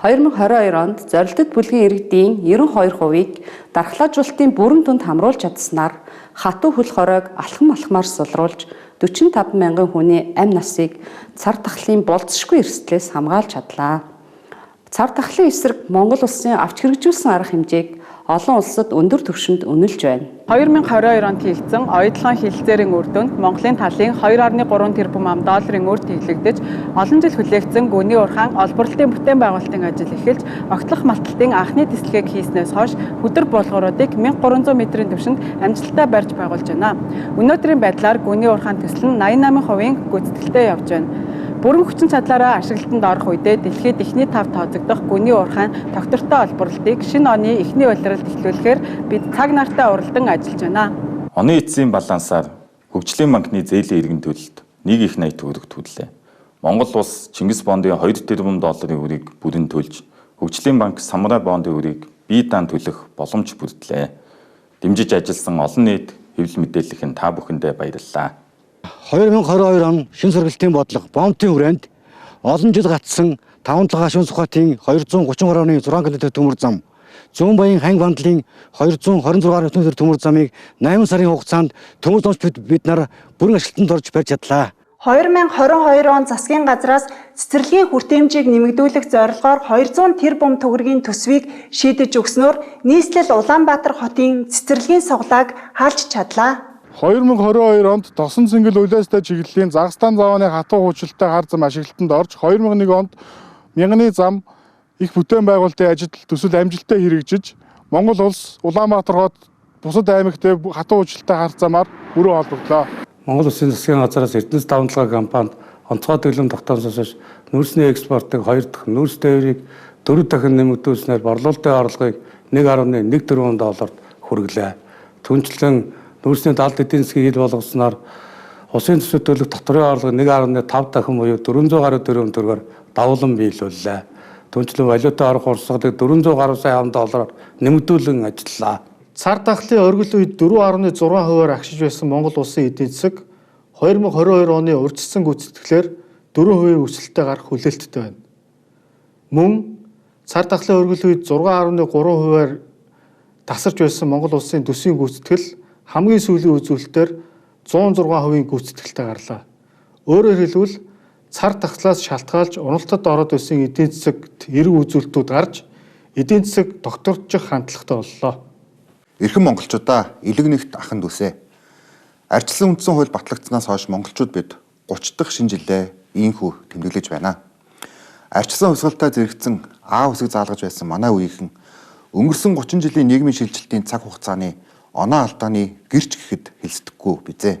2022 онд зорилттой бүлгийн иргэдийн 92%-ийг дархлаажуулалтын бүрэн дүнд хамруулж чадсанаар хатуу хөл хоройг алхам алхмаар сулруулж 45 мянган хүний амь насыг цар тахлын болцсошгүй эрсдлээс хамгаалж чадлаа. Цар тахлын эсрэг Монгол улсын авч хэрэгжүүлсэн арга хэмжээг олон улсад өндөр түвшинд үнэлж байна. 2022 онд хийгдсэн оюутлын хилэлцээрийн үр дүнд Монголын талын 2.3 тэрбум ам долларын үр тэглэгдэж, олон жил хүлээгдсэн гүний урхаан олборлолтын бүтээн байгуулалтын ажил эхэлж, огтлох малталтын анхны тесэлгээг хийснээс хойш хөдөр булгууруудыг 1300 м-ийн түвшинд амжилттай барьж байгуулж байна. Өнөөдрийн байдлаар гүний урхаан төсөл нь 88% гүйцэтгэлтэй явж байна. Бүрэн хүчин чадлаараа ашиглалтанд орох үедээ дэлхийд эхний 5 тооцогдох гүний урхаан тогтвортой олборлолтыг шинэ оны эхний улиралд эхлүүлэхээр бид цаг нартай уралдан ажиллаж байна. Оны эцсийн балансаар Хөгжлийн банкны зээлийн иргэн төлөлт 1.80 төгрөг төллөө. Монгол улс Чингис бондын 2 тэрбум долларын үрийг бүрэн төлж, Хөгжлийн банк Самурай бондын үрийг бие даан төлөх боломж бүрдлээ. Дэмжиж ажилласан олон нийт хэвлэл мэдээллийн та бүхэндээ баярлалаа. 2022 он шин сургалтын бодлого бомтын хүрээнд олон жил гатсан 5 цагаан шин Сүхбаатарын 233.6 км төмөр зам, Зүүн Баян Ханги бандлын 226 км төмөр замыг 8 сарын хугацаанд төмөр замч бид нар бүрэн ашиглалтанд орж барьж чадлаа. 2022 он засгийн газраас цэцэрлэгийн хүртээмжийг нэмэгдүүлэх зорилгоор 200 тэрбум төгрөгийн төсвийг шийдэж өгснөөр нийслэл Улаанбаатар хотын цэцэрлэгийн сугалааг хаалж чадлаа. 2022 онд тосон цэнгэл улаастай чиглэлийн Загстан завааны хатуу хуучилтай хар зам ашиглалтанд орж 2001 онд мянганы зам их бүтээн байгуулалтын ажил төсөл амжилттай хэрэгжиж Монгол улс Улаанбаатар хот бусад аймагтай хатуу хуучилтай хар замаар бүрэн холбогдлоо. Монгол улсын засгийн газраас Эрдэнэс давталгаа компанид онцгой дэглэм тогтоомсоос хойш нүүрсний экспортыг 2 дахин, нүүрс тээврийг 4 дахин нэмэгдүүлснээр борлуулалтын орлогыг 1.1 тэрбум долларт хүргэлээ. Түүнчлэн нүүрсний далд эдийн засгийг ил болгосноор улсын төсөв төлөх доторын орлого 1.5 дахин буюу 400 гаруй тэрбум төгрөгөөр давуулан биелүүллээ. Түүнчлэн валютын арга урсгалыг 400 гаруй сая ам доллараар нэмэгдүүлэн ажиллалаа. Цар тахлын оргил үед 4.6%-аар агшиж байсан Монгол улсын эдийн засаг 2022 оны урьдчилсан гүйцэтгэлээр 4% өсөлттэй гарах хүлээлттэй байна. Мөн цар тахлын оргил үед 6.3%-аар тасарч байсан Монгол улсын төсвийн гүйцэтгэл хамгийн сүүлийн үзүүлэлтээр 106% гүйцэтгэлтэй гарлаа. Өөрөөр хэлбэл цар тахлаас шалтгаалж уналтад ороод байсан эдийн засагт эрг үзүүлэлтүүд гарч эдийн засаг докторчих хандлагатай боллоо. Эрхэм монголчуудаа элэг нэгт аханд үсэ. Ардчилсан үндсэн хууль батлагдсанаас хойш монголчууд бид 30 дахь шинэ жилээ ийхүү тэмдэглэж байна. Ардчилсан хувьсгалтай зэрэгцэн аав үсэг заалгаж байсан манай үеийнхэн өнгөрсөн 30 жилийн нийгмийн шилжилтийн цаг хугацааны оноо алдааны гэрч гэхэд хэлцдэггүй бизээ.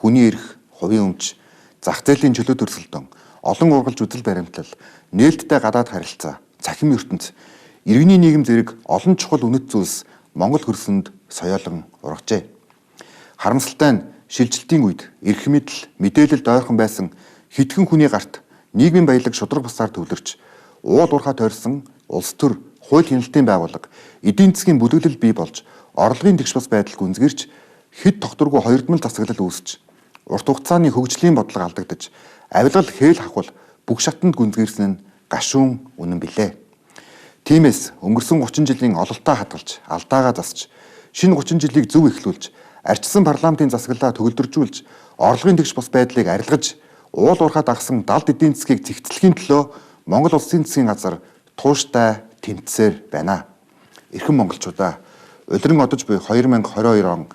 Хүний эрх, хувийн өмч, зах зээлийн чөлөө төрсөлдөн, олон ургалж үзэл баримтлал, нээлттэй гадаад харилцаа, цахим ертөнц, иргэний нийгэм зэрэг олон чухал үнэт зүйлс Монгол хөрсөнд соёолон ургажээ. Харамсалтай нь шилжилтийн үед эрх мэдэл, мэдээлэлд ойрхон байсан хэдхэн хүний гарт нийгмийн баялаг шудраг басаар төвлөрч, уул уурхай тойрсон улс төр, хууль хяналтын байгууллага, эдийн засгийн бүлэглэл бий болж орлогын тэгш бас байдал гүнзгэрч хэд тогтворгүй хоёрдмол засаглал үүсч урт хугацааны хөгжлийн бодлого алдагдаж авилгал хээл хахвал бүх шатанд гүнзгийрсэн нь гашуун үнэн билээ. Тиймээс өнгөрсөн 30 жилийн ололтоо хадгалж алдаагаа засч шинэ 30 жилийг зөв эхлүүлж арчсан парламентын засаглалаа төгөлдржүүлж орлогын тэгш бас байдлыг арилгаж уул уурхай дагсан далд эдийн засгийг цэгцлэхийн төлөө Монгол улсын засгийн газар тууштай тэмцсээр байна. Эрхэм монголчуудаа улиран одож буй 2022 он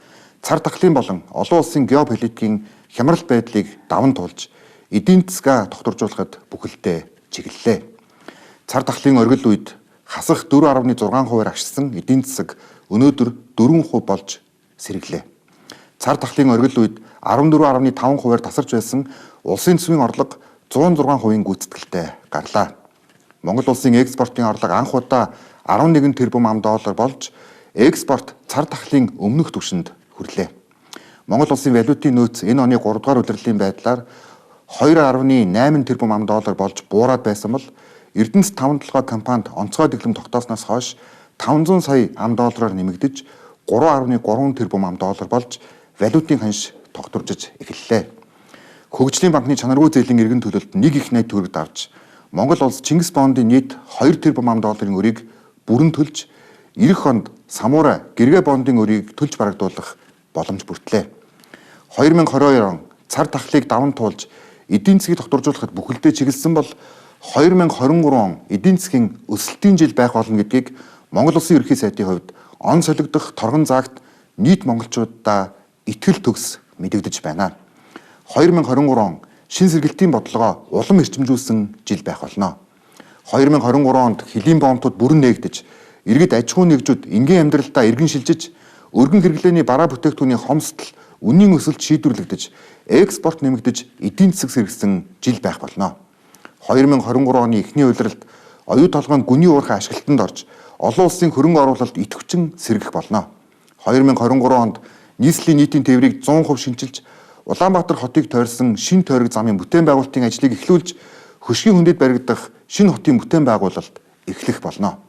цар тахлын болон олон улсын геополитикийн хямрал байдлыг даван туулж эдийн засгаа докторжуулахад бүхэлдээ чиглэлээ. Цар тахлын оргил үед хасах 4.6% ашигсан эдийн засаг өнөөдөр 4% болж сэргэлээ. Цар тахлын оргил үед 14.5%-аар тасарч байсан улсын төсвийн орлого 106% гүйцэтгэлтэй гарлаа. Монгол улсын экспортын орлого анх удаа 11 тэрбум ам доллар болж экспорт цар тахлын өмнөх түвшинд хүрлээ. Монгол улсын валютын нөөц энэ оны 3 дугаар улирлын байдлаар 2.8 тэрбум ам доллар болж буураад байсан бол Эрдэнэс давталгаа компанид онцгой дэглэм тогтоосноос хойш 500 сая ам доллараар нэмэгдэж 3.3 тэрбум ам доллар болж валютын ханш тогтворжиж эхэллээ. Хөгжлийн банкны чанаргүй зээлийн иргэн төлөлт 1.80 төгрөг давж Монгол улс Чингис Бондын нийт 2 тэрбум ам долларын өрийг бүрэн төлж, ирэх онд Самура Гэргэ Бондын өрийг төлж барагдуулах боломж бүртлээ. 2022 он цар тахлыг даван туулж эдийн засгийг докторжуулахад бүхэлдээ чиглэсэн бол 2023 он эдийн засгийн өсөлтийн жил байх болно гэдгийг Монгол Улсын ерөнхий сайдын хувьд он солигдох торгон заагт нийт монголчуудаа итгэл төгс мэдэгдэж байна. 2023 он шин сэргэлтийн бодлогоо улам эрчимжүүлсэн жил байх болно. 2023 онд хөлийн боомтууд бүрэн нээгдэж, иргэд аж ахуйн нэгжүүд энгийн амьдралдаа иргэн шилжиж, өргөн хэрэглээний бараа бүтээгдэхүүний хомсдол үнийн өсөлт шийдвэрлэгдэж, экспорт нэмэгдэж, эдийн засаг сэргэсэн жил байх болно. 2023 оны эхний улиралд оюу толгойн гүний уурхай ашиглалтанд орж, олон улсын хөрөнгө оруулалт идэвхжин сэргэх болно. 2023 онд нийслэлийн нийтийн тээврийг 100% шинчилж, Улаанбаатар хотыг тойрсон шинэ тойрог замын бүтээн байгуулалтын ажлыг эхлүүлж, хөшгийн хөндөд баригдах шинэ хотын бүтээн байгуулалт эхлэх болно.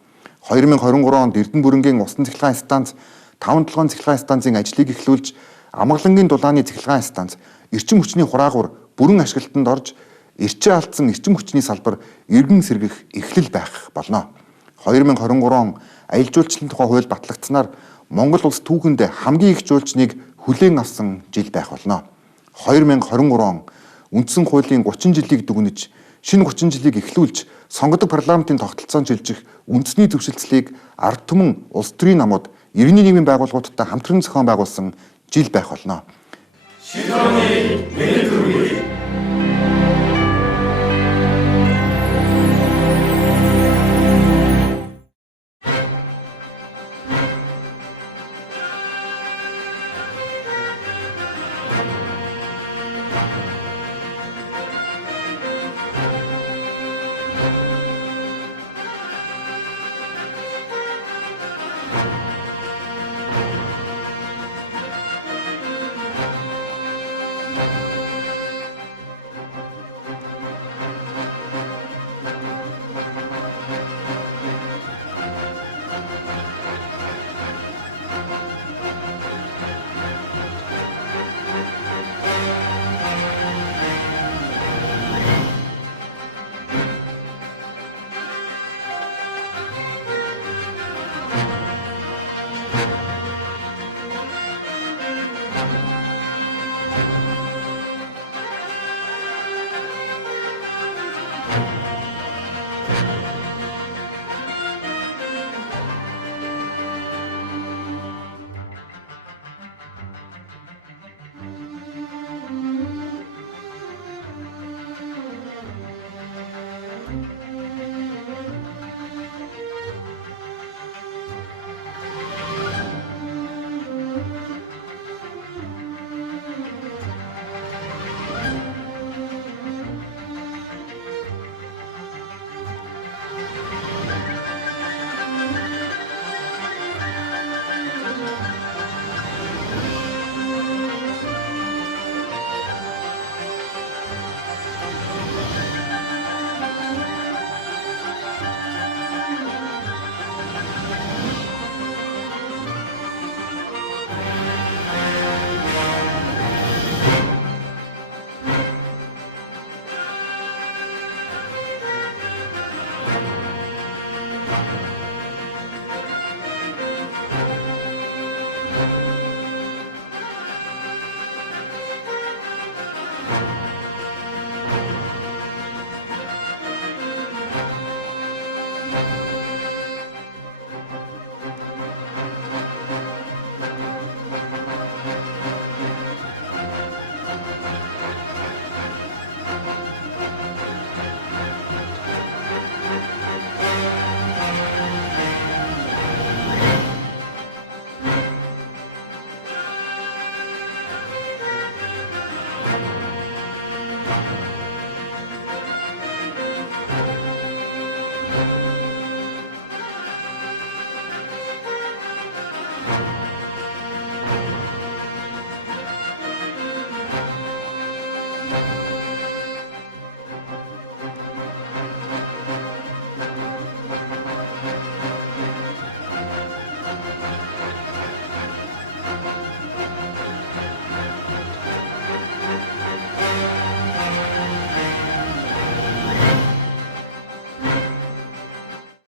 2023 онд Эрдэнэ бүрэнгийн усан цахилгаан станц, 5-7 цахилгаан станцын ажлыг эхлүүлж, Амгалангийн дулааны цахилгаан станц, эрчим хүчний хураагур бүрэн ашиглалтанд орж, эрчээ алдсан эрчим хүчний салбар иргэн сэргэх эхлэл байх болно. 2023 он аялал жуулчлалын тухай хууль батлагдсанаар Монгол улс түүхэнд хамгийн их жуулчныг хүлээн авсан жил байх болно. 2023 он үндсэн хуулийн 30 жилийг дүгнэж, шинэ 30 жилийг эхлүүлж, сонгодог парламентын тогтолцоонд шилжих үндэсний зөвшөлтслийг ард түмэн улс төрийн намууд, иргэний нийгмийн байгууллагуудтай хамтран зохион байгуулсан жил байх болно. Шидроны мэлдүргүй